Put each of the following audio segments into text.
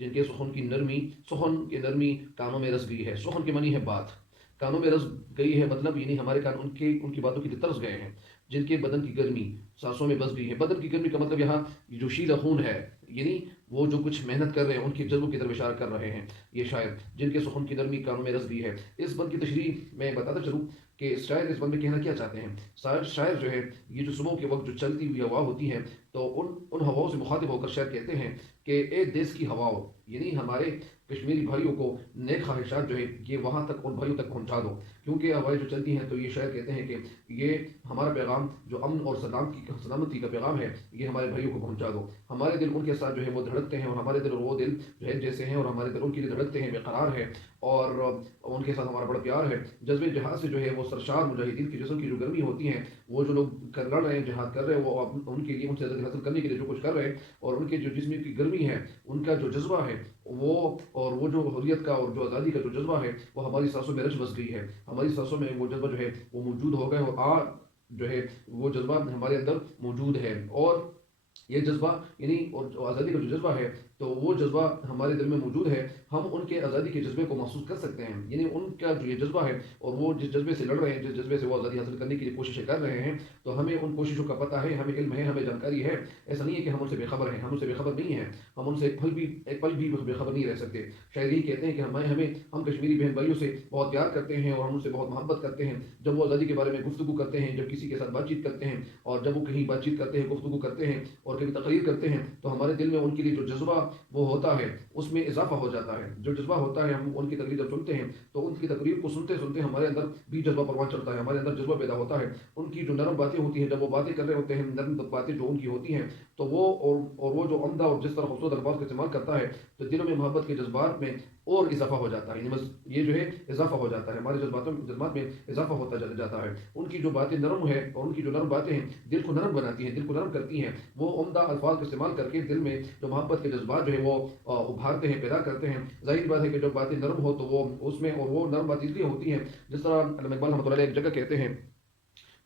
جن کے سخن کی نرمی کانوں میں رس گئی ہے. سخن کے معنی ہے بات، کانوں میں رس گئی ہے مطلب یعنی ہمارے کان ان کی باتوں کی طرف ترس گئے ہیں. جن کے بدن کی گرمی سانسوں میں بس گئی ہے. بدن کی گرمی کا مطلب یہاں جو شیلا خون ہے، یعنی وہ جو کچھ محنت کر رہے ہیں ان کے جذبوں کی طرف اشارہ کر رہے ہیں یہ شاعر. جن کے سخن کی نرمی کانوں میں رس گئی ہے. اس بند کی تشریح میں بتاتا چلوں کہ شاعر اس بند میں کہنا کیا چاہتے ہیں. شاعر جو ہے یہ جو صبح کے وقت جو چلتی ہوئی ہوا ہوتی ہیں تو ان ہواؤں سے مخاطب ہو کر شاعر کہتے ہیں کہ اے دیس کی ہواؤ، یعنی ہمارے کشمیری بھائیوں کو نیک خواہشات جو ہے یہ وہاں تک ان بھائیوں تک پہنچا دو. کیونکہ ہوائیں جو چلتی ہیں تو یہ شاعر کہتے ہیں کہ یہ ہمارا پیغام جو امن اور سلامتی کا پیغام ہے یہ ہمارے بھائیوں کو پہنچا دو. ہمارے دل ان کے ساتھ جو ہے وہ دھڑکتے ہیں، اور ہمارے دل اور وہ دل جو ہے جیسے ہیں، اور ہمارے دل ان کے لیے دھڑکتے ہیں، بے قرار ہے، اور ان کے ساتھ ہمارا بڑا پیار ہے. جذبے جہاد سے جو ہے وہ سرشار مجاہدین کے جسم کی جو گرمی ہوتی ہے، وہ جو لوگ لڑ رہے ہیں، جہاد کر رہے ہیں، وہ ان کے لیے ان سے عزت حاصل کرنے کے لیے جو کچھ کر رہے ہیں، اور ان کے جو جسم کی گرمی ہے، ان کا جو جذبہ ہے وہ جو حریت کا اور جو آزادی کا جو جذبہ ہے وہ ہماری سانسوں میں رچ بس گئی ہے. ہماری سانسوں میں وہ جذبہ جو ہے وہ موجود ہو گئے، اور جو ہے وہ جذبہ ہمارے اندر موجود ہے. اور یہ جذبہ یعنی اور جو آزادی کا جو جذبہ ہے تو وہ جذبہ ہمارے دل میں موجود ہے. ہم ان کے آزادی کے جذبے کو محسوس کر سکتے ہیں، یعنی ان کا جو یہ جذبہ ہے اور وہ جس جذبے سے لڑ رہے ہیں، جس جذبے سے وہ آزادی حاصل کرنے کی کوششیں کر رہے ہیں، تو ہمیں ان کوششوں کا پتہ ہے، ہمیں علم ہے، ہمیں جانکاری ہے. ایسا نہیں ہے کہ ہم ان سے بے خبر ہیں، ہم ان سے بے خبر نہیں ہیں. ہم ان سے ایک پل بھی بے خبر نہیں رہ سکتے. شاید یہی کہتے ہیں کہ ہم کشمیری بہن بھائیوں سے بہت پیار کرتے ہیں اور ہم ان سے بہت محبت کرتے ہیں. جب وہ آزادی کے بارے میں گفتگو کرتے ہیں، جب کسی کے ساتھ بات چیت کرتے ہیں، اور جب وہ کہیں بات چیت کرتے ہیں، گفتگو کرتے ہیں اور کبھی تقریر کرتے ہیں، تو ہمارے دل میں ان کے لیے جو جذبہ وہ ہوتا ہے اس میں اضافہ ہو جاتا ہے. جو جذبہ ہوتا ہے، ہم ان کی تقریر جب سنتے ہیں تو ان کی تقریر کو سنتے سنتے ہمارے اندر بھی جذبہ پروان چڑھتا ہے، ہمارے اندر جذبہ پیدا ہوتا ہے. ان کی جو نرم باتیں ہوتی ہیں، جب وہ باتیں کر رہے ہوتے ہیں، نرم باتیں جو ان کی ہوتی ہیں، تو وہ جو عمدہ اور جس طرح خوبصورت الفاظ کا استعمال کرتا ہے تو دلوں میں محبت کے جذبات میں اور اضافہ ہو جاتا ہے. یعنی بس یہ جو ہے اضافہ ہو جاتا ہے، ہمارے جذبات میں اضافہ ہوتا جاتا ہے. ان کی جو باتیں نرم ہے اور ان کی جو نرم باتیں ہیں دل کو نرم بناتی ہیں، دل کو نرم کرتی ہیں. وہ عمدہ الفاظ کا استعمال کر کے دل میں جو محبت کے جذبات جو ہے وہ ابھارتے ہیں، پیدا کرتے ہیں. ظاہر بات ہے کہ جب باتیں نرم ہو تو وہ اس میں، اور وہ نرم باتیں اس لیے ہوتی ہیں جس طرح علامہ اقبال رحمۃ اللہ علیہ ایک جگہ کہتے ہیں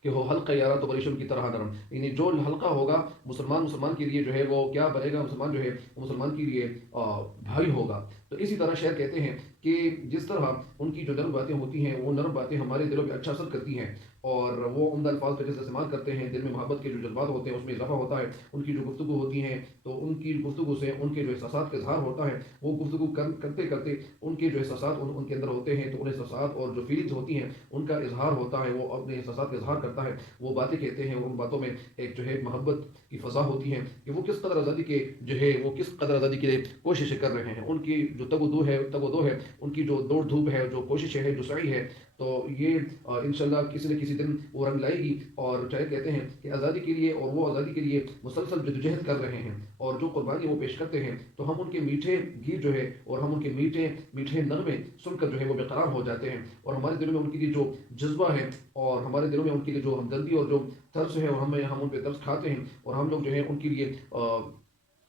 کہ وہ حلقہ یارا تو بریشم کی طرح نرم. یعنی جو حلقہ ہوگا مسلمان کے لیے جو ہے وہ کیا بنے گا، مسلمان جو ہے وہ مسلمان کے لیے بھائی ہوگا. تو اسی طرح شعر کہتے ہیں کہ جس طرح ان کی جو نرم باتیں ہوتی ہیں وہ نرم باتیں ہمارے دلوں پہ اچھا اثر کرتی ہیں، اور وہ عمدہ الفاظ کا جیسے استعمال کرتے ہیں، دل میں محبت کے جو جذبات ہوتے ہیں اس میں اضافہ ہوتا ہے. ان کی جو گفتگو ہوتی ہیں تو ان کی گفتگو سے ان کے جو احساسات کا اظہار ہوتا ہے. وہ گفتگو کرتے کرتے ان کے جو احساسات ان کے اندر ہوتے ہیں تو ان احساسات اور جو فیلنگز ہوتی ہیں ان کا اظہار ہوتا ہے. وہ اپنے احساسات کا اظہار کرتا ہے، وہ باتیں کہتے ہیں، ان باتوں میں ایک جو ہے محبت کی فضا ہوتی ہے کہ وہ کس قدر آزادی کے جو ہے وہ کس قدر آزادی کے لیے کوششیں کر رہے ہیں. ان کی جو تگ و دو ہے ان کی جو دوڑ دھوپ ہے، جو کوششیں ہے، جو سعی ہے، تو یہ انشاءاللہ کسی نہ کسی دن وہ رنگ لائے گی. اور چاہے کہتے ہیں کہ آزادی کے لیے، اور وہ آزادی کے لیے مسلسل جدوجہد کر رہے ہیں اور جو قربانی وہ پیش کرتے ہیں، تو ہم ان کے میٹھے گیت جو ہے اور ہم ان کے میٹھے نغمے سن کر جو ہے وہ بے قرار ہو جاتے ہیں. اور ہمارے دلوں میں ان کے لیے جو جذبہ ہے اور ہمارے دلوں میں ان کے لیے جو ہمدردی اور جو طرز ہے، اور ہم ان پہ طرز کھاتے ہیں، اور ہم لوگ جو ہے ان کے لیے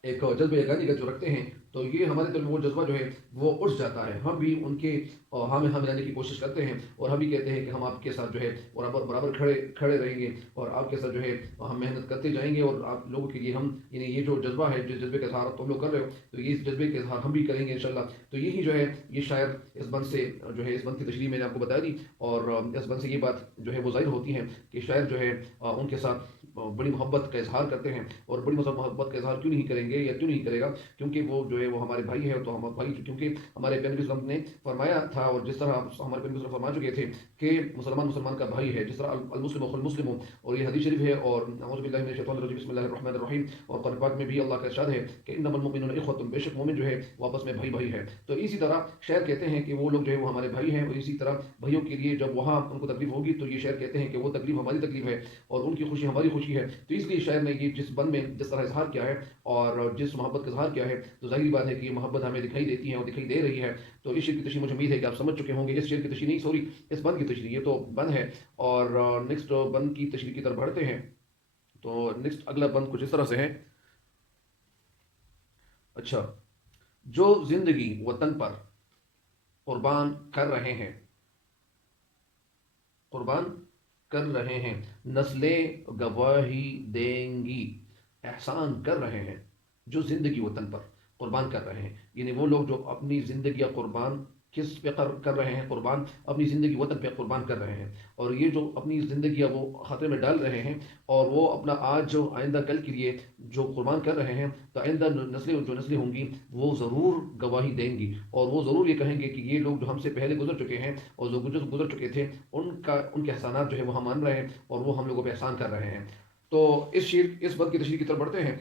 ایک جذبہ یگانگی کا جو رکھتے ہیں، تو یہ ہمارے دل میں وہ جذبہ جو ہے وہ اٹھ جاتا ہے. ہم بھی ان کے ہم لانے کی کوشش کرتے ہیں، اور ہم بھی کہتے ہیں کہ ہم آپ کے ساتھ جو ہے برابر کھڑے رہیں گے، اور آپ کے ساتھ جو ہے ہم محنت کرتے جائیں گے. اور آپ لوگوں کے لیے ہم یعنی یہ جو جذبہ ہے، جس جذبے کا اظہار تم لوگ کر رہے ہو، تو یہ جذبے کا اظہار ہم بھی کریں گے انشاءاللہ. تو یہی جو ہے یہ شاعر اس بند سے جو ہے اس بند کی تشریح میں نے آپ کو بتا دی، اور اس بند سے یہ بات جو ہے وہ ظاہر ہوتی ہے کہ شاعر جو ہے ان کے ساتھ بڑی محبت کا اظہار کرتے ہیں. اور بڑی محبت کا اظہار کیوں نہیں کریں گے یا کیوں نہیں کرے گا، کیونکہ وہ جو ہے وہ ہمارے بھائی ہے. تو ہم بھائی، کیونکہ ہمارے پیغمبر اسلام نے فرمایا تھا، اور جس طرح ہمارے پیغمبر اسلام فرما چکے تھے کہ مسلمان کا بھائی ہے، جس طرح المسلم اخو المسلم. اور یہ حدیث شریف ہے، اور اعوذ باللہ من الشیطان الرجیم بسم اللہ الرحمن الرحیم. اور قرآن پاک میں بھی اللہ کا ارشاد ہے کہ انما المؤمنون اخوۃ، بے شک مومن جو ہے وہ آپس میں بھائی ہے. تو اسی طرح شاعر کہتے ہیں کہ وہ لوگ جو ہے وہ ہمارے بھائی ہیں. اور اسی طرح بھائیوں کے لیے جب وہاں ان کو تکلیف ہوگی تو یہ شاعر کہتے ہیں کہ وہ تکلیف ہماری تکلیف ہے اور ان کی خوشی ہماری خوشی ہے. تو اس لیے شاعر نے یہ جس بند میں جس طرح اظہار کیا ہے اور جس محبت کا اظہار کیا ہے، تو ظاہری بات ہے کہ یہ محبت ہمیں دکھائی دیتی ہے اور دکھائی دے رہی ہے. تو اس شعر کی تشریح مجھے امید ہے کہ آپ سمجھ چکے ہوں گے. اس شعر کی تشریح نہیں، سوری، اس بند کی تشریح، یہ تو بند ہے. اور نیکسٹ بند کی تشریح کی طرف بڑھتے ہیں. تو نیکسٹ اگلا بند کچھ اس طرح سے ہے. اچھا، جو زندگی وطن پر قربان کر رہے ہیں، قربان کر رہے ہیں، نسلیں گواہی دیں گی، احسان کر رہے ہیں. جو زندگی وطن پر قربان کر رہے ہیں، یعنی وہ لوگ جو اپنی زندگیاں قربان کس پہ کر رہے ہیں، قربان اپنی زندگی وطن پہ قربان کر رہے ہیں، اور یہ جو اپنی زندگیاں وہ خطرے میں ڈال رہے ہیں، اور وہ اپنا آج جو آئندہ کل کے لیے جو قربان کر رہے ہیں، تو آئندہ جو نسلیں ہوں گی وہ ضرور گواہی دیں گی، اور وہ ضرور یہ کہیں گے کہ یہ لوگ جو ہم سے پہلے گزر چکے ہیں اور جو گزر چکے تھے، ان کے احسانات جو ہے وہ ہم مان رہے ہیں، اور وہ ہم لوگوں پہ احسان کر رہے ہیں۔ تو اس بند کی تشریح کی طرف بڑھتے ہیں۔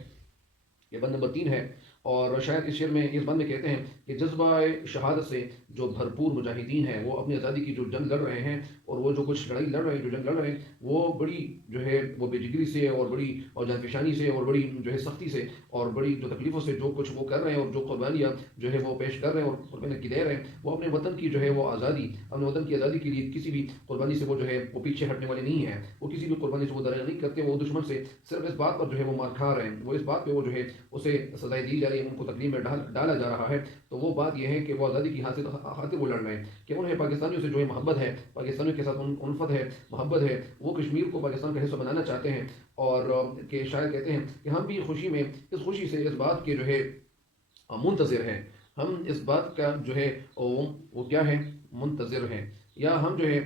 یہ بند نمبر 3 ہے، اور شاید اس شعر میں اس بند میں کہتے ہیں کہ جذبہ شہادت سے جو بھرپور مجاہدین ہیں، وہ اپنی آزادی کی جو جنگ لڑ رہے ہیں، اور وہ جو کچھ لڑائی لڑ رہے ہیں، جو جنگ لڑ رہے ہیں، وہ بڑی جو ہے وہ بے جگری سے اور بڑی اور جان فشانی سے اور بڑی جو ہے سختی سے اور بڑی جو تکلیفوں سے جو کچھ وہ کر رہے ہیں، اور جو قربانیاں جو ہے وہ پیش کر رہے ہیں اور قربانی کی دے رہے ہیں، وہ اپنے وطن کی جو ہے وہ آزادی، اپنے وطن کی آزادی کے لیے کسی بھی قربانی سے وہ جو ہے وہ پیچھے ہٹنے والے نہیں ہیں، وہ کسی بھی قربانی سے وہ درگہ نہیں کرتے، وہ دشمن سے صرف اس بات پر جو ہے وہ مار کھا رہے ہیں، وہ اس بات پہ وہ جو ہے اسے سزائیں دی جا رہی ہیں، ان کو تکلیف میں ڈالا جا رہا ہے۔ تو وہ بات یہ ہے کہ وہ آزادی کی خاطر وہ لڑ رہے ہیں، کہ انہیں پاکستانیوں سے جو ہے محبت ہے، پاکستانیوں کے ساتھ الفت ہے، محبت ہے، وہ کشمیر کو پاکستان کا حصہ بنانا چاہتے ہیں، اور کہ شاید کہتے ہیں کہ ہم بھی خوشی میں اس خوشی سے اس بات کے جو ہے منتظر ہیں، ہم اس بات کا جو ہے وہ کیا ہے، منتظر ہیں، یا ہم جو ہے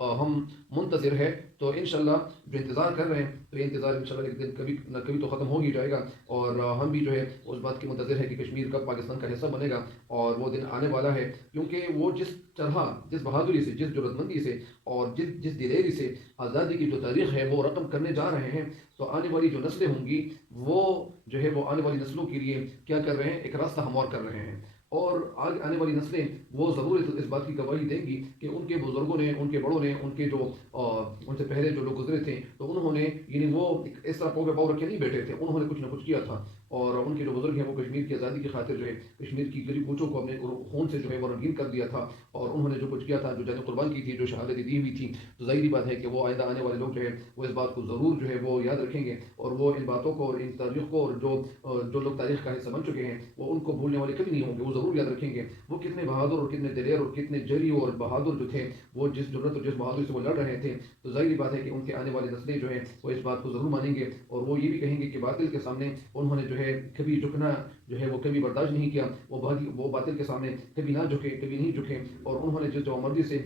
ہم منتظر ہے، تو انشاءاللہ جو انتظار کر رہے ہیں، تو یہ انتظار انشاءاللہ ایک دن کبھی نہ کبھی تو ختم ہو ہی جائے گا، اور ہم بھی جو ہے اس بات کی منتظر ہے کہ کشمیر کب پاکستان کا حصہ بنے گا، اور وہ دن آنے والا ہے، کیونکہ وہ جس طرح، جس بہادری سے، جس جرأت مندی سے اور جس دلیری سے آزادی کی جو تاریخ ہے وہ رقم کرنے جا رہے ہیں، تو آنے والی جو نسلیں ہوں گی وہ جو ہے وہ آنے والی نسلوں کے لیے کیا کر رہے ہیں، ایک راستہ ہموار کر رہے ہیں، اور آگے آنے والی نسلیں وہ ضرور اس بات کی گواہی دیں گی کہ ان کے بزرگوں نے، ان کے بڑوں نے، ان کے جو ان سے پہلے جو لوگ گزرے تھے، تو انہوں نے یعنی وہ اس طرح پاؤں پہ پاؤں رکھے نہیں بیٹھے تھے، انہوں نے کچھ نہ کچھ کیا تھا، اور ان کے جو بزرگ ہیں وہ کشمیر کی آزادی کی خاطر جو ہے کشمیر کی غریب کوچوں کو اپنے خون سے جو ہے وہ رنگین کر دیا تھا، اور انہوں نے جو کچھ کیا تھا، جو جانیں قربان کی تھی، جو شہادتیں دی ہوئی تھیں، تو ظاہری بات ہے کہ وہ آئندہ آنے والے لوگ جو ہے وہ اس بات کو ضرور جو ہے وہ یاد رکھیں گے، اور وہ ان باتوں کو اور ان تاریخ کو، اور جو لوگ تاریخ کا حصہ بن چکے ہیں وہ ان کو بھولنے والے کبھی نہیں ہوں گے، وہ ضرور یاد رکھیں گے وہ کتنے بہادر اور کتنے دلیر اور کتنے جری اور بہادر جو تھے، وہ جس جرأت اور جس بہادری سے وہ لڑ رہے تھے، تو ظاہری بات ہے کہ ان کے آنے والے نسلیں جو ہیں وہ اس بات کو ضرور مانیں گے، اور وہ یہ بھی کہیں گے کہ باطل کے سامنے انہوں نے جو ہے کبھی جھکنا جو ہے وہ کبھی برداشت نہیں کیا، وہ باطل کے سامنے کبھی نہ جھکے، کبھی نہیں جھکے، اور انہوں نے جو مرضی سے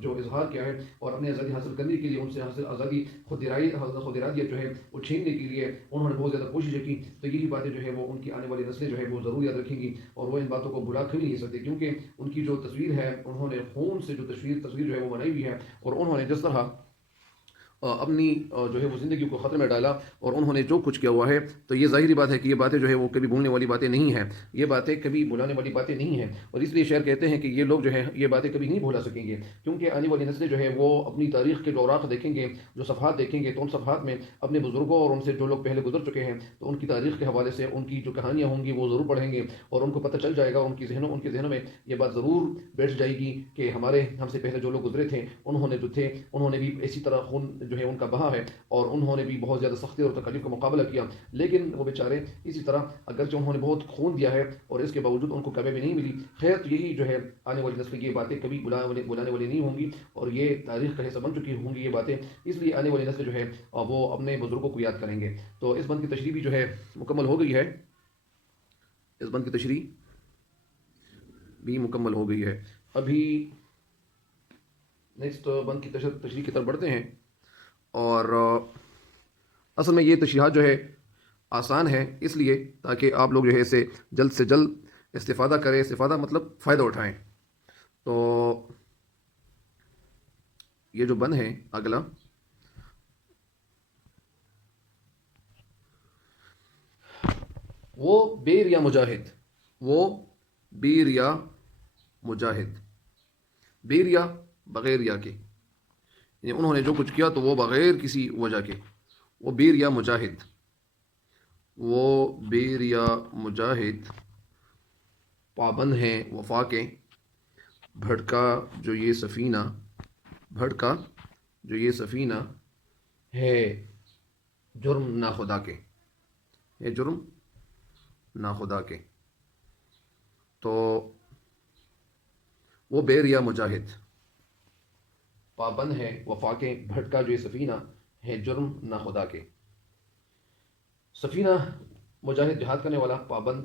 جو اظہار کیا ہے، اور اپنی آزادی حاصل کرنے کے لیے ان سے آزادی خود ارادیت جو ہے وہ چھیننے کے لیے انہوں نے بہت زیادہ کوششیں کی، تو یہی باتیں جو ہے وہ ان کی آنے والی نسلیں جو ہے وہ ضرور یاد رکھیں گی، اور وہ ان باتوں کو بھلا کبھی نہیں سکتے، کیونکہ ان کی جو تصویر ہے، انہوں نے خون سے جو تصویر جو ہے وہ بنائی ہوئی ہے، اور انہوں نے جس طرح اپنی جو ہے وہ زندگی کو خطرے میں ڈالا، اور انہوں نے جو کچھ کیا ہوا ہے، تو یہ ظاہری بات ہے کہ یہ باتیں جو ہے وہ کبھی بھولنے والی باتیں نہیں ہیں، یہ باتیں کبھی بھلانے والی باتیں نہیں ہیں، اور اس لیے شاعر کہتے ہیں کہ یہ لوگ جو ہیں یہ باتیں کبھی نہیں بھولا سکیں گے، کیونکہ آنے والی نسلیں جو ہے وہ اپنی تاریخ کے جو اوراق دیکھیں گے، جو صفحات دیکھیں گے، تو ان صفحات میں اپنے بزرگوں اور ان سے جو لوگ پہلے گزر چکے ہیں، تو ان کی تاریخ کے حوالے سے ان کی جو کہانیاں ہوں گی وہ ضرور پڑھیں گے، اور ان کو پتہ چل جائے گا، ان کے ذہنوں میں یہ بات ضرور بیٹھ جائے گی کہ ہم سے پہلے جو لوگ گزرے تھے، انہوں نے جو تھے، انہوں نے بھی اسی طرح خون جو ہے ان کا بہا ہے، اور انہوں نے بھی بہت زیادہ سختی اور تکلیف کا مقابلہ کیا، لیکن وہ بیچارے اسی طرح اگرچہ انہوں نے بہت خون دیا ہے اور اس کے باوجود ان کو کبھی بھی نہیں ملی، خیر تو یہی جو ہے آنے والی نسل کی یہ باتیں کبھی بلانے والی نہیں ہوں گی، اور یہ تاریخ کا حصہ بن چکی ہوں گی یہ باتیں، اس لیے آنے والی نسل جو ہے وہ اپنے بزرگوں کو یاد کریں گے۔ تو اس بند کی تشریح بھی جو ہے مکمل ہو گئی ہے، اس بند کی تشریح بھی مکمل ہو گئی ہے۔ ابھی نیکسٹ بند کی تشریح کی طرف بڑھتے ہیں، اور اصل میں یہ تشریحات جو ہے آسان ہے اس لیے تاکہ آپ لوگ جو ہے اسے جلد سے جلد استفادہ کریں، استفادہ مطلب فائدہ اٹھائیں۔ تو یہ جو بند ہے اگلا، وہ بیر یا مجاہد، وہ بیر یا مجاہد، بیر یا بغیر یا کے، یعنی انہوں نے جو کچھ کیا تو وہ بغیر کسی وجہ کے، وہ بیر یا مجاہد، وہ بیر یا مجاہد پابند ہیں وفا کے، بھڑکا جو یہ سفینہ، بھڑکا جو یہ سفینہ ہے جرم ناخدا کے، ہے جرم ناخدا کے، تو وہ بیر یا مجاہد پابند ہے وفا کے، بھٹکا جو یہ سفینہ ہے جرم ناخدا کے۔ سفینہ مجاہد، جہاد کرنے والا، پابند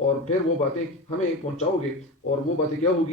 اور پھر وہ باتیں ہمیں پہنچاؤ گے، اور وہ باتیں کیا ہوں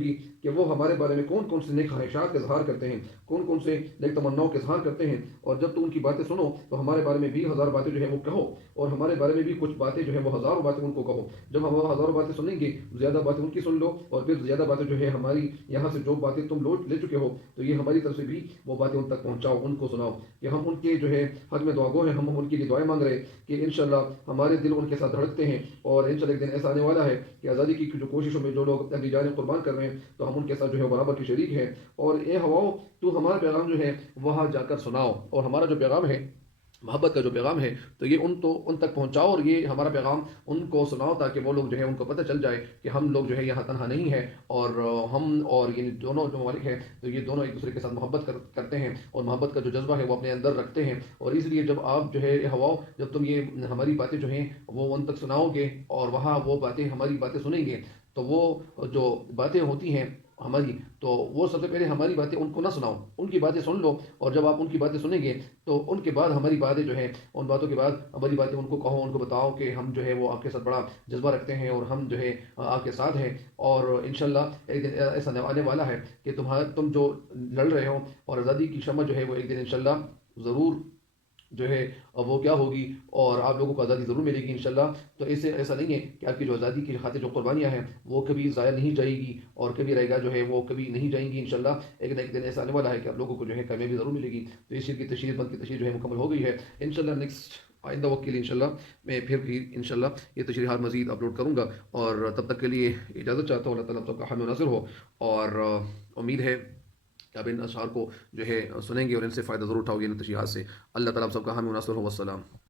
گی کہ وہ ہمارے بارے میں کون کون سے نیک خواہشات کا اظہار کرتے ہیں، کون کون سے نیک تمناؤں کا اظہار کرتے ہیں، اور جب تم ان کی باتیں سنو تو ہمارے بارے میں بھی ہزار باتیں جو ہے وہ کہو، اور ہمارے بارے میں بھی کچھ باتیں جو ہے وہ ہزاروں باتیں ان کو کہو۔ جب ہم ہزاروں باتیں سنیں گے، زیادہ باتیں ان کی سن لو، اور پھر زیادہ باتیں جو ہے ہماری یہاں سے جو باتیں تم لے چکے ہو، تو یہ ہماری طرف سے بھی وہ باتیں ان تک پہنچاؤ، ان کو سناؤ کہ ہم ان کے جو ہے حق میں دعا گو ہیں، ہم ان کے لیے دعائیں مانگ رہے کہ انشاءاللہ ہمارے دل ان کے ساتھ دھڑکتے ہیں، اور انشاءاللہ ایک دن ایسا آنے والا ہے کہ آزادی کی جو کوششوں میں جو لوگ اپنی جانیں قربان کر رہے ہیں، تو ہم ان کے ساتھ جو ہے برابر کی شریک ہیں۔ اور اے ہواؤ، تو ہمارا پیغام جو ہے وہاں جا کر سناؤ، اور ہمارا جو پیغام ہے، محبت کا جو پیغام ہے، تو یہ ان تک پہنچاؤ، اور یہ ہمارا پیغام ان کو سناؤ، تاکہ وہ لوگ جو ہے ان کو پتہ چل جائے کہ ہم لوگ جو ہے یہاں تنہا نہیں ہے، اور ہم اور یہ دونوں جو ممالک ہیں، تو یہ دونوں ایک دوسرے کے ساتھ محبت کرتے ہیں، اور محبت کا جو جذبہ ہے وہ اپنے اندر رکھتے ہیں۔ اور اس لیے جب آپ جو ہے ہواؤ، جب تم یہ ہماری باتیں جو ہیں وہ ان تک سناؤ گے، اور وہاں وہ باتیں ہماری باتیں سنیں گے، تو وہ جو باتیں ہوتی ہیں ہماری، تو وہ سب سے پہلے ہماری باتیں ان کو نہ سناؤ، ان کی باتیں سن لو، اور جب آپ ان کی باتیں سنیں گے تو ان کے بعد ہماری باتیں جو ہیں، ان باتوں کے بعد ہماری باتیں ان کو کہو، ان کو بتاؤ کہ ہم جو ہے وہ آپ کے ساتھ بڑا جذبہ رکھتے ہیں، اور ہم جو ہے آپ کے ساتھ ہیں، اور انشاءاللہ ایک دن ایسا آنے والا ہے کہ تم جو لڑ رہے ہو، اور آزادی کی شمع جو ہے وہ ایک دن انشاءاللہ ضرور جو ہے وہ کیا ہوگی، اور آپ لوگوں کو آزادی ضرور ملے گی انشاءاللہ۔ تو اس سے ایسا نہیں ہے کہ آپ کی جو آزادی کی خاطر جو قربانیاں ہیں وہ کبھی ضائع نہیں جائے گی، اور کبھی رہے گا جو ہے وہ کبھی نہیں جائیں گی انشاءاللہ۔ ایک نہ ایک دن ایسا آنے والا ہے کہ آپ لوگوں کو جو ہے کامیابی ضرور ملے گی۔ تو اس چیز کی تشہیر، بند کی تشہیر جو ہے مکمل ہو گئی ہے انشاءاللہ۔ نیکسٹ آئندہ وقت کے لیے انشاءاللہ میں پھر بھی انشاءاللہ یہ تشریحات مزید اپلوڈ کروں گا، اور تب تک کے لیے اجازت چاہتا ہوں۔ اللہ تعالیٰ آپ سب کا حامی و ناصر ہو، اور امید ہے کہ آپ ان اشعار کو جو ہے سنیں گے، اور ان سے فائدہ ضرور اٹھاؤ گے ان تشریحات سے۔ اللہ تعالیٰ آپ سب کا حامی و ناصر ہو۔ والسلام۔